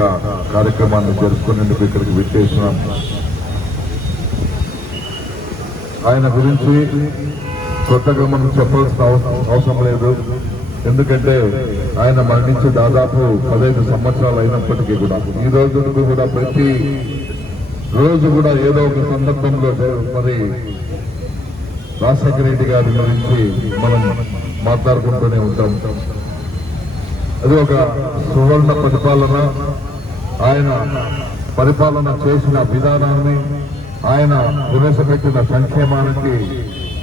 యొక్క కార్యక్రమాన్ని జరుపుకునేందుకు ఇక్కడికి విచ్చేసినాం. ఆయన గురించి కొత్తగా మనం చెప్పాల్సిన అవసరం- లేదు. ఎందుకంటే ఆయన మరణించి దాదాపు పదహైదు సంవత్సరాలు అయినప్పటికీ కూడా ఈ రోజు కూడా ప్రతి రోజు కూడా ఏదో ఒక సందర్భంలో మరి రాజశేఖర రెడ్డి గారి గురించి మనం మాట్లాడుకుంటూనే ఉంటాం. అది ఒక సువర్ణ పరిపాలన ఆయన పరిపాలన చేసిన విధానాన్ని ఆయన ప్రవేశపెట్టిన సంక్షేమానికి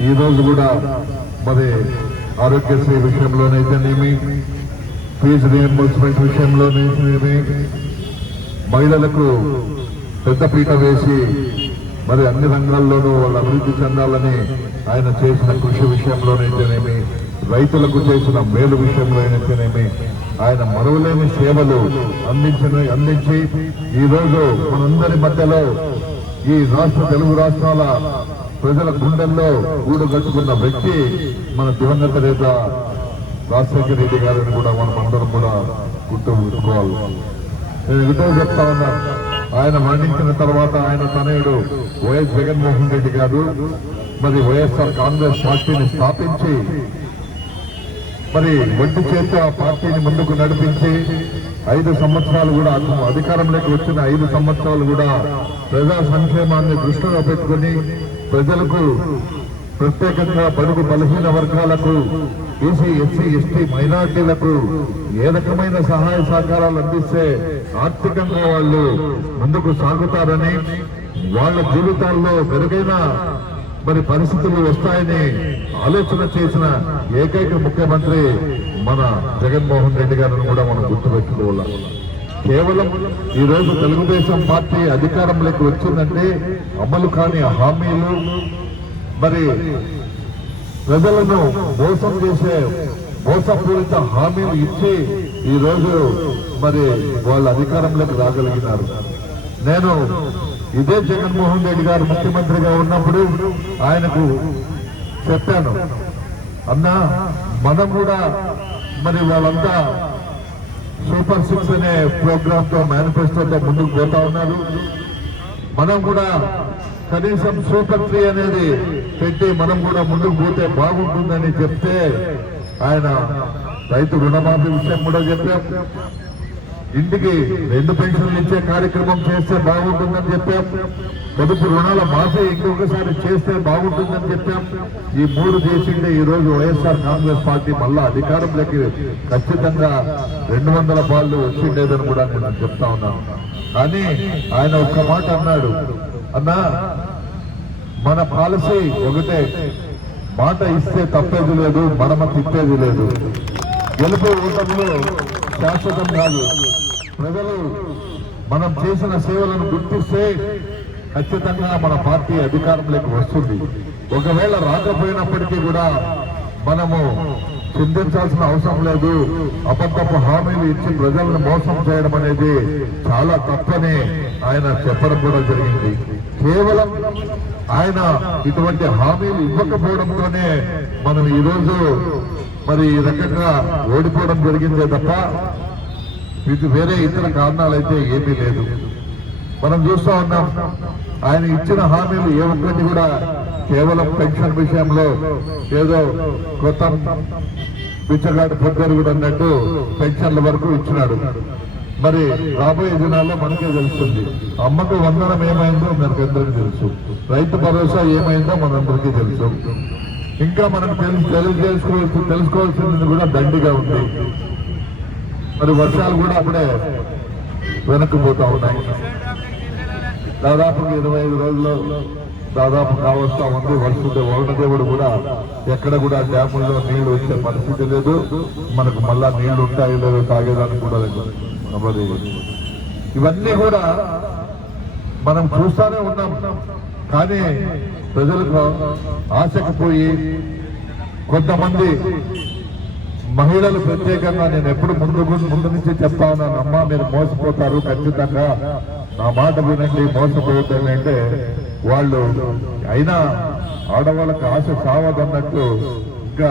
ఈ రోజు కూడా మరి ఆరోగ్యశ్రీ విషయంలోనైతేనేమి ఫీజు రియంబర్స్మెంట్ విషయంలోనైతేనేమి మహిళలకు పెద్దపీట వేసి మరి అన్ని రంగాల్లోనూ వాళ్ళు అభివృద్ధి చెందాలని ఆయన చేసిన కృషి విషయంలోనైతేనేమి రైతులకు చేసిన మేలు విషయంలో అయితేనేమి ఆయన మరువలేని సేవలు అందించిన అందించి ఈ రోజు మనందరి మధ్యలో ఈ రాష్ట్ర తెలుగు రాష్ట్రాల ప్రజల గుండెల్లో గూడు కట్టుకున్న వ్యక్తి మన దివంగత నేత రాజశేఖర రెడ్డి గారిని కూడా మనం అందరం కూడా గుర్తుంచుకోవాలి నేను విధంగా చెప్తా ఉన్నా ఆయన మరణించిన తర్వాత ఆయన తనయుడు వైఎస్ జగన్మోహన్ రెడ్డి గారు మరి వైఎస్ఆర్ కాంగ్రెస్ పార్టీని స్థాపించి మరి ఒంటి చేత ఆ పార్టీని ముందుకు నడిపించి ఐదు సంవత్సరాలు కూడా అధికారంలోకి వచ్చిన ఐదు సంవత్సరాలు కూడా ప్రజా సంక్షేమాన్ని దృష్టిలో పెట్టుకుని ప్రజలకు ప్రత్యేకంగా బడుగు బలహీన వర్గాలకు బీసీ ఎస్సీ ఎస్టీ మైనార్టీలకు ఏ రకమైన సహాయ సహకారాలు అందిస్తే ఆర్థికంగా వాళ్ళు ముందుకు సాగుతారని వాళ్ళ జీవితాల్లో మెరుగైన మరి పరిస్థితులు వస్తాయని ఆలోచన చేసిన ఏకైక ముఖ్యమంత్రి మన జగన్మోహన్ రెడ్డి గారిని కూడా మనం గుర్తుపెట్టుకోవాలి. కేవలం ఈ రోజు తెలుగుదేశం పార్టీ అధికారంలోకి వచ్చిందంటే అమలు కాని హామీలు మరి ప్రజలను మోసం చేసే మోసపూరిత హామీలు ఇచ్చి ఈ రోజు మరి వాళ్ళ అధికారంలోకి రాగలిగినారు. నేను ఇదే జగన్మోహన్ రెడ్డి గారు ముఖ్యమంత్రిగా ఉన్నప్పుడు ఆయనకు చెప్పాను. అన్నా మనం కూడా మరి వాళ్ళంతా సూపర్ సిక్స్ అనే ప్రోగ్రామ్తో మేనిఫెస్టోతో ముందుకు పోతా ఉన్నారు. మనం కూడా కనీసం సూపర్ త్రీ అనేది పెట్టి మనం కూడా ముందుకు పోతే బాగుంటుందని చెప్తే ఆయన రైతు రుణమాఫీ విషయం కూడా చెప్పాం ఇంటికి రెండు పెన్షన్లు ఇచ్చే కార్యక్రమం చేస్తే బాగుంటుందని చెప్పాం. పొదుపు రుణాల మాఫీ ఇంకొకసారి చేస్తే బాగుంటుందని చెప్పాం. ఈ మూడు చేసిండే ఈ రోజు వైఎస్ఆర్ కాంగ్రెస్ పార్టీ మళ్ళా అధికారంలోకి ఖచ్చితంగా రెండు వందల పాళ్ళు వచ్చిండేదని కూడా నేను చెప్తా ఉన్నాను కానీ ఆయన ఒక్క మాట అన్నాడు. అన్నా మన పాలసీ ఒకటే. మాట ఇస్తే తప్పేది లేదు మనమ తిప్పేది లేదు. గెలుపు ఓటములు శాశ్వతం కాదు. ప్రజలు మనం చేసిన సేవలను గుర్తిస్తే ఖచ్చితంగా మన పార్టీ అధికారంలోకి వస్తుంది. ఒకవేళ రాకపోయినప్పటికీ కూడా మనము చింతించాల్సిన అవసరం లేదు. అబద్ధపు హామీలు ఇచ్చి ప్రజలను మోసం చేయడం అనేది చాలా తప్పని ఆయన చెప్పడం కూడా జరిగింది. కేవలం ఆయన ఇటువంటి హామీలు ఇవ్వకపోవడంతోనే మనం ఈరోజు మరి ఈ రకంగా ఓడిపోవడం జరిగిందే తప్ప ఇది వేరే ఇతర కారణాలైతే ఏమీ లేదు. మనం చూస్తూ ఉన్నాం ఆయన ఇచ్చిన హామీలు ఏ ఒక్కటి కూడా కేవలం పెన్షన్ విషయంలో ఏదో కొత్త పిచ్చగాడు పొద్దురు కూడా అన్నట్టు పెన్షన్ల వరకు ఇచ్చినాడు. మరి రాబోయే దినాల్లో మనకే తెలుస్తుంది. అమ్మకు వందనం ఏమైందో మనకు అందరికీ తెలుసు. రైతు భరోసా ఏమైందో మనందరికీ తెలుసు. ఇంకా మనం తెలుసు తెలియజేసుకోవాల్సి తెలుసుకోవాల్సింది కూడా దండిగా ఉంది. మరి వర్షాలు కూడా అప్పుడే వెనక్కి పోతా ఉన్నాయి. దాదాపు ఇరవై ఐదు రోజుల్లో దాదాపు కావస్తా ఉంది. వర్షుడు వరుణదేవుడు కూడా ఎక్కడ కూడా డ్యాముల్లో నీళ్ళు వచ్చే పరిస్థితి లేదు. మనకు మళ్ళా నీళ్ళు ఉంటాయి లేదో తాగేదానికి కూడా లేదు. మరి ఇవన్నీ కూడా మనం చూస్తానే ఉన్నాం. కానీ ప్రజలకు ఆశకు పోయి కొంతమంది మహిళలు ప్రత్యేకంగా నేను ఎప్పుడు ముందు ముందు నుంచి చెప్తా ఉన్నాను అమ్మ మీరు మోసపోతారు ఖచ్చితంగా. నా మాట వినండి మోసపోవద్దని అంటే వాళ్ళు అయినా ఆడవాళ్ళకి ఆశ సావదన్నట్టు ఇంకా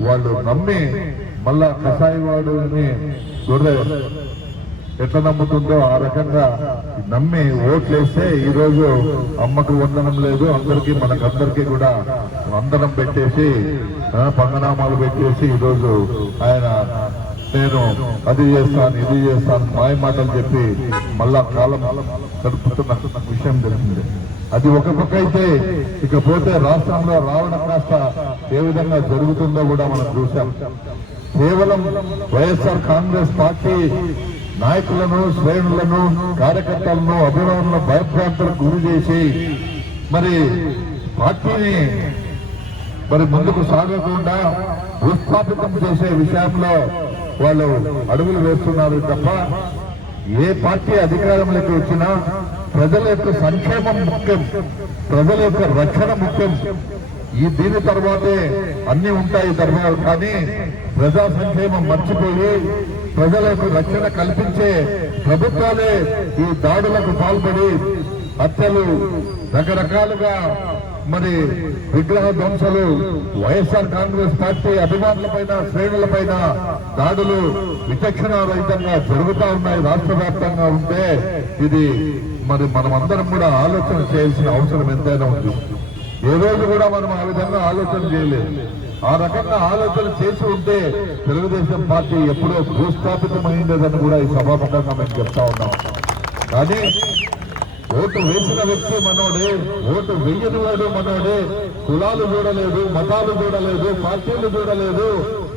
వాళ్ళు నమ్మి మళ్ళా కషాయి అని గొర్రె ఎట్లా నమ్ముతుందో ఆ రకంగా నమ్మి ఓట్లేస్తే ఈరోజు అమ్మకు వందనం లేదు అందరికీ మనకందరికీ కూడా వందనం పెట్టేసి పంగనామాలు పెట్టేసి ఈ రోజు ఆయన నేను అది చేస్తాను ఇది చేస్తాను మాయ మాటలు చెప్పి మళ్ళా కాలం గడుపుతున్న విషయం తెలిసింది. అది ఒక పక్క అయితే ఇకపోతే రాష్ట్రంలో రావడం కాస్త ఏ విధంగా జరుగుతుందో కూడా మనం చూసాం కేవలం వైఎస్ఆర్ కాంగ్రెస్ పార్టీ నాయకులను శ్రేణులను కార్యకర్తలను అభిమానులను భయభ్రాంతులకు గురి చేసి మరి పార్టీని మరి ముందుకు సాగకుండా ఉత్పాదకం చేసే విషయంలో వాళ్ళు అడుగులు వేస్తున్నారు తప్ప ఏ పార్టీ అధికారంలోకి వచ్చినా ప్రజల యొక్క సంక్షేమం ముఖ్యం ప్రజల యొక్క రక్షణ ముఖ్యం. ఈ దీని తర్వాతే అన్ని ఉంటాయి తర్వాత కానీ ప్రజా సంక్షేమం మర్చిపోయి ప్రజల యొక్క రక్షణ కల్పించే ప్రభుత్వాలే ఈ దాడులకు పాల్పడి హత్యలు రకరకాలుగా మరి విగ్రహ ధ్వంసలు వైఎస్ఆర్ కాంగ్రెస్ పార్టీ అభిమానులపైన శ్రేణులపైన దాడులు విచక్షణ రహితంగా జరుగుతా ఉన్నాయి రాష్ట్ర వ్యాప్తంగా ఉంటే ఇది మరి మనం అందరం కూడా ఆలోచన చేయాల్సిన అవసరం ఎంతైనా ఉంది. ఏ రోజు కూడా మనం ఆ విధంగా ఆలోచన చేయలేదు. ఆ రకంగా ఆలోచన చేసి ఉంటే తెలుగుదేశం పార్టీ ఎప్పుడో భూస్థాపితమైందని కూడా ఈ సభాముఖంగా మేము చెప్తా ఉన్నాం. కానీ ఓటు వేసిన వ్యక్తి మనోడే ఓటు వెయ్యని వాడు మనోడే. కులాలు చూడలేదు మతాలు చూడలేదు పార్టీలు చూడలేదు.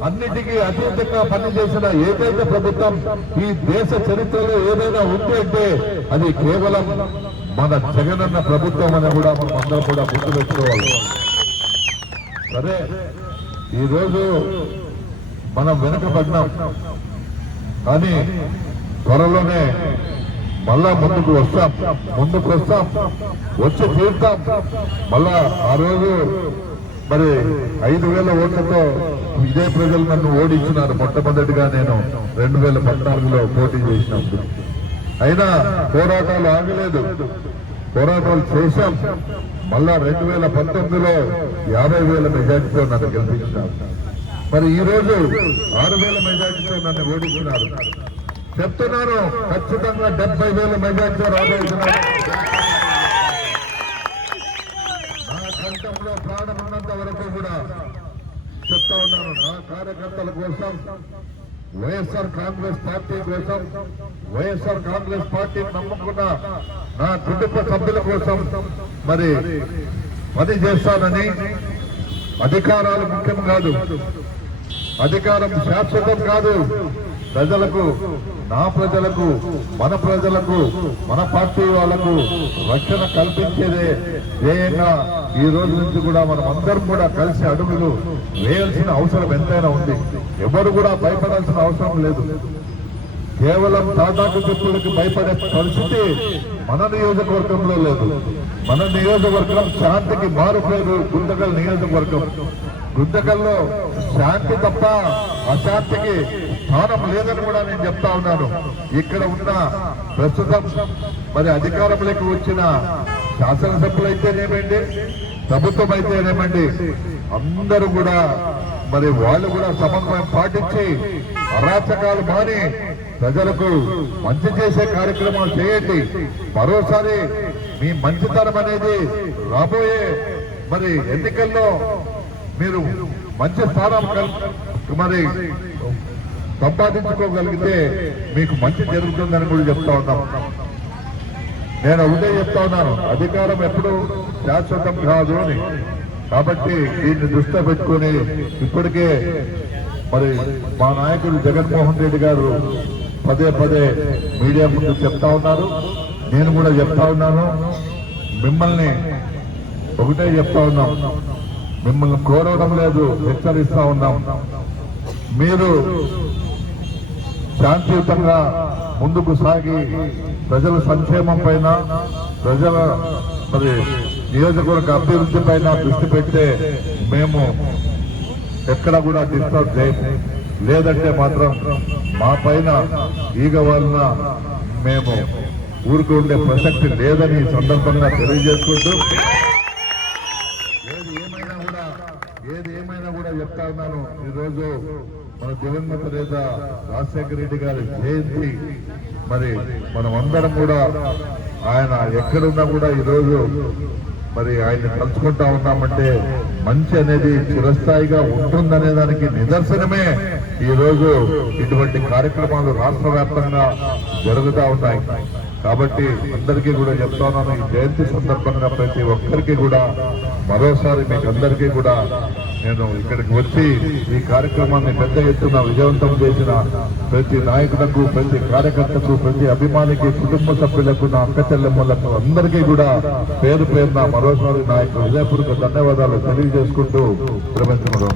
అన్నిటికీ అతీతంగా పనిచేసిన ఏకైక ప్రభుత్వం ఈ దేశ చరిత్రలో ఏదైనా ఉంది అంటే అది కేవలం మన జగనన్న ప్రభుత్వం అని కూడా మనం అందరం కూడా గుర్తుపెట్టుకోవాలి. సరే ఈరోజు మనం వెనకబడినాం. కానీ త్వరలోనే మళ్ళా ముందుకు వస్తాం ముందుకు వస్తాం వచ్చి తీరుతాం. మళ్ళా ఆ రోజు మరి ఐదు వేల ఓట్లతో ఇదే ప్రజలు నన్ను ఓడించినారు. మొట్టమొదటిగా నేను రెండు వేల పద్నాలుగులో పోటీ చేసినప్పుడు అయినా పోరాటాలు ఆగలేదు. పోరాటాలు చేశాం. మళ్ళా రెండు వేల పంతొమ్మిదిలో యాభై వేల మెజార్టీతో నన్ను గెలిపించినారు. మరి ఈ రోజు ఆరు వేల మెజార్టీతో నన్ను ఓడించినారు. చెప్తున్నారు ఖచ్చితంగా డెబ్బై వేల మెజార్టీతో రాబోతున్నారు నా కంఠంలో ప్రాణం ఉన్నంత వరకు కూడా చెప్తా ఉన్నాను. నా కార్యకర్తల కోసం వైఎస్ఆర్ కాంగ్రెస్ పార్టీ కోసం వైఎస్ఆర్ కాంగ్రెస్ పార్టీ నమ్ముకున్న నా కుటుంబ సభ్యుల కోసం మరి పని చేస్తానని అధికారాలు ముఖ్యం కాదు. అధికారం శాశ్వతం కాదు. ప్రజలకు నా ప్రజలకు మన ప్రజలకు మన పార్టీ వాళ్ళకు రక్షణ కల్పించేదే ధ్యేయంగా ఈ రోజు నుంచి కూడా మనం అందరం కూడా కలిసి అడుగులు వేయాల్సిన అవసరం ఎంతైనా ఉంది. ఎవరు కూడా భయపడాల్సిన అవసరం లేదు. కేవలం తాటాకు చెప్పులకి భయపడే పరిస్థితి మన నియోజకవర్గంలో లేదు. మన నియోజకవర్గం శాంతికి మారుపేరు గుంతకల్ నియోజకవర్గం. గుంతకల్లో శాంతి తప్ప అశాంతికి స్థానం లేదని కూడా నేను చెప్తా ఉన్నాను. ఇక్కడ ఉన్న ప్రస్తుతం మరి అధికారంలోకి వచ్చిన శాసనసభ్యులు అయితేనేమండి ప్రభుత్వం అయితేనేమండి అందరూ కూడా మరి వాళ్ళు కూడా సమన్వయం పాటించి అరాచకాలు మాని ప్రజలకు మంచి చేసే కార్యక్రమాలు చేయండి. మరోసారి మీ మంచితనం అనేది రాబోయే మరి ఎన్నికల్లో మీరు మంచి స్థానం మరి సంపాదించుకోగలిగితే మీకు మంచి జరుగుతుందని కూడా చెప్తా ఉన్నాం. నేను ఒకటే చెప్తా ఉన్నాను అధికారం ఎప్పుడు శాశ్వతం కాదు అని. కాబట్టి దీన్ని దృష్టిలో పెట్టుకొని ఇప్పటికే మరి మా నాయకుడు జగన్మోహన్ రెడ్డి గారు పదే పదే మీడియా ముందు చెప్తా ఉన్నారు. నేను కూడా చెప్తా ఉన్నాను. మిమ్మల్ని ఒకటే చెప్తా ఉన్నాం. మిమ్మల్ని కోరవడం లేదు హెచ్చరిస్తా ఉన్నాం. మీరు శాంతియుతంగా ముందుకు సాగి ప్రజల సంక్షేమం పైన ప్రజల మరి నియోజకవర్గ అభివృద్ధి పైన దృష్టి పెడితే మేము ఎక్కడ కూడా డిస్టర్బ్ చేయము. లేదంటే మాత్రం మా పైన ఈగ వలన మేము ఊరికి ఉండే ప్రసక్తి లేదని సందర్భంగా తెలియజేసుకుంటూ ఏది ఏమైనా కూడా ఏది ఏమైనా కూడా చెప్తా ఉన్నాను. ఈరోజు మన దివంగత నేత రాజశేఖర రెడ్డి గారి జయంతి. మరి మనం అందరం కూడా ఆయన ఎక్కడున్నా కూడా ఈరోజు మరి ఆయన్ని తలుచుకుంటా ఉన్నామంటే మంచి అనేది చిరస్థాయిగా ఉంటుందనే దానికి నిదర్శనమే ఈ రోజు ఇటువంటి కార్యక్రమాలు రాష్ట్ర వ్యాప్తంగా జరుగుతూ ఉన్నాయి. కాబట్టి అందరికీ కూడా చెప్తాను ఈ జయంతి సందర్భంగా ప్రతి ఒక్కరికి కూడా మరోసారి మీకు అందరికీ కూడా నేను ఇక్కడికి వచ్చి ఈ కార్యక్రమాన్ని పెద్ద ఎత్తున విజయవంతం చేసిన ప్రతి నాయకులకు ప్రతి కార్యకర్తకు ప్రతి అభిమానికి కుటుంబ సభ్యులకు నా అక్క చెల్లెమ్మలకు అందరికీ కూడా పేరు పేరున మరోసారి నా యొక్క ధన్యవాదాలు తెలియజేసుకుంటూ ప్రపంచంలో